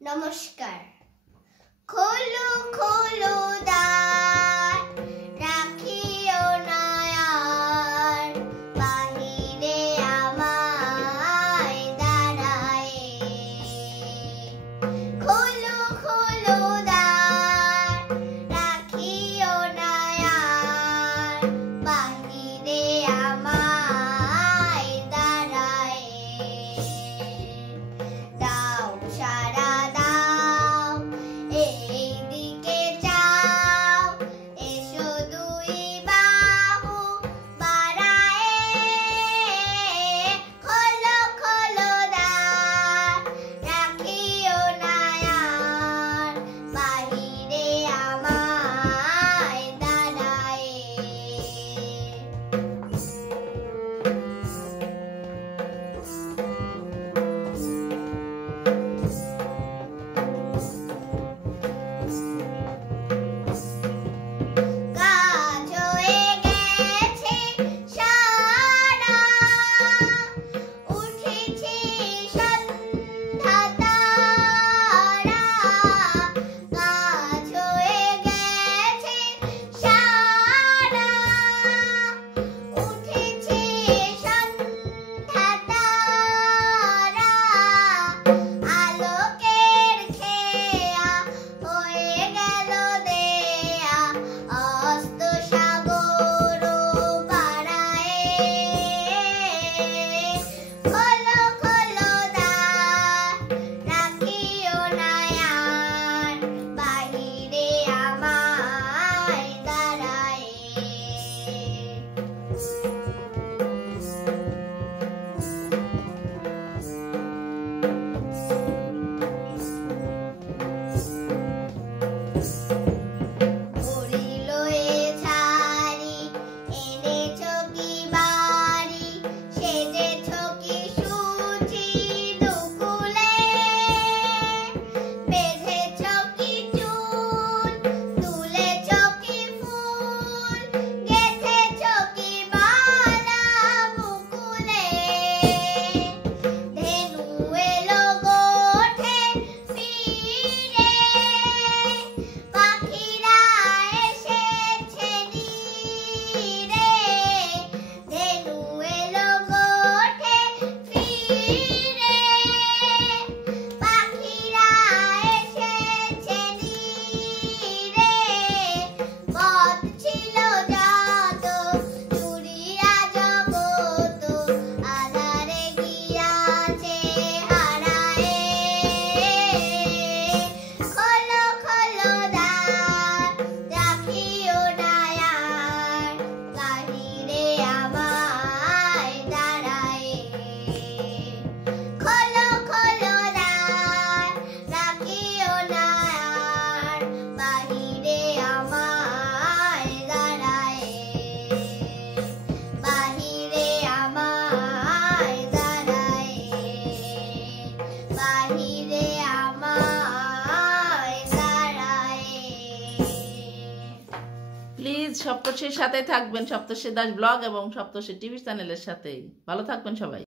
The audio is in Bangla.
নমস্কার। খোলো খোলো দ্বার, রাখিও না আর বাহিরে আমায় দাঁড়ায়। খোলো খোলো দ্বার, রাখিও না আর বাহিরে আমায় দাঁড়ায়। দাও সারা দাও, এই দিকে যাও, এসো দুই বাহু বাড়ায়ে। খোলো খোলো দ্বার, রাখিও না আর বাহিরে আমায় দাঁড়ায়ে। কাজ হয়ে গেছে সারা, উঠেছে সন্ধ্যা তারা। কাজ হয়ে গেছে সারা, উঠেছে সন্ধ্যা তারা। আলোকের খেয়া হয়ে গেল দেয়া, অস্ত সাগর পাড়ায়ে। খোলো খোলো দ্বার, রাখিও না আর বাহিরে আমায় দাঁড়ায়ে। পড়িল এ ঝাড়ি, এনেছ কি বাড়ি, সেজেছ কি সুচি দুকুলে। বেঁধেছ কি চুল, তুলেছ কি ফুল, গেঁথেছ কি মালা মুকুলে। ধেনু এলো গোঠে ফিরে, পাখিরা এসেছে নীরে। ধেনু এলো গোঠে ফিরে, পাখিরা এসেছে নীরে। পথ ছিল যত, চুরিয়া জগত, আধারে গিয়াছে হারায়ে। খোলো খোলো দ্বার, রাখিও না আর বাহিরে আমায় দাঁড়ায়ে। খোলো খোলো দ্বার, রাখিও না আর বাহিরে আমায় দাঁড়ায়ে। বাহিরে আমায় দাঁড়ায়ে, বাহিরে আমায় দাঁড়ায়ে। প্লিজ সপ্তর্ষির সাথে থাকবেন, সপ্তর্ষি দাস ব্লগ এবং সপ্তর্ষি টিভি চ্যানেলের সাথে। ভালো থাকবেন সবাই।